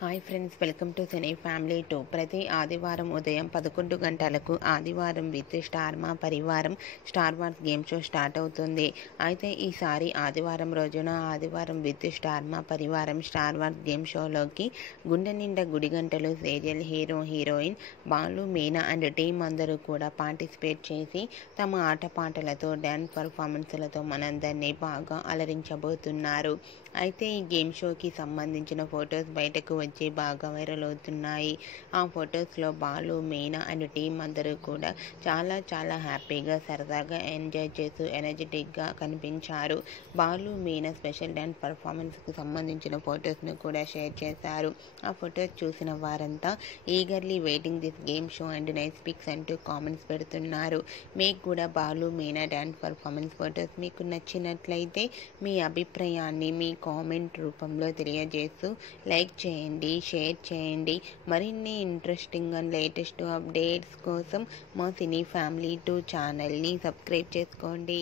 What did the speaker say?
Hi friends, welcome to cine family 2. ప్రతి ఆదివారం ఉదయం 11 గంటలకు ఆదివారం విత్ స్టార్ మా పరివారం star wars game show start అవుతుంది. అయితే ఈసారి ఆదివారం రోజున ఆదివారం విత్ స్టార్ మా పరివారం స్టార్ వార్స్ గేమ్ షోలోకి Gunde Ninda Gudigantalu serial hero heroine Balu, Meena and team అందరూ కూడా పార్టిసిపేట్ చేసి తమ ఆటపాటలతో డ్యాన్స్ పర్ఫార్మెన్స్లతో మనందరినీ బాగా అలరించబోతున్నారు. అయితే ఈ గేమ్ షోకి సంబంధించిన ఫొటోస్ బయటకు వచ్చి బాగా వైరల్ అవుతున్నాయి. ఆ ఫొటోస్లో బాలు, మీనా అండ్ టీం అందరూ కూడా చాలా హ్యాపీగా సరదాగా ఎంజాయ్ చేస్తూ ఎనర్జెటిక్గా కనిపించారు. బాలు, మీనా స్పెషల్ డ్యాన్స్ పర్ఫార్మెన్స్కి సంబంధించిన ఫొటోస్ను కూడా షేర్ చేశారు. ఆ ఫొటోస్ చూసిన వారంతా eagerly waiting this game show and nice pics అంటూ కామెంట్స్ పెడుతున్నారు. మీకు కూడా Balu, Meena dance performance photos మీకు నచ్చినట్లయితే మీ అభిప్రాయాన్ని మీ కామెంట్ రూపంలో తెలియజేస్తూ లైక్ చేయండి, షేర్ చేయండి. మరిన్ని ఇంట్రెస్టింగ్ అండ్ లేటెస్ట్ అప్డేట్స్ కోసం మా సినీ ఫ్యామిలీ 2 ఛానల్ని సబ్స్క్రైబ్ చేసుకోండి.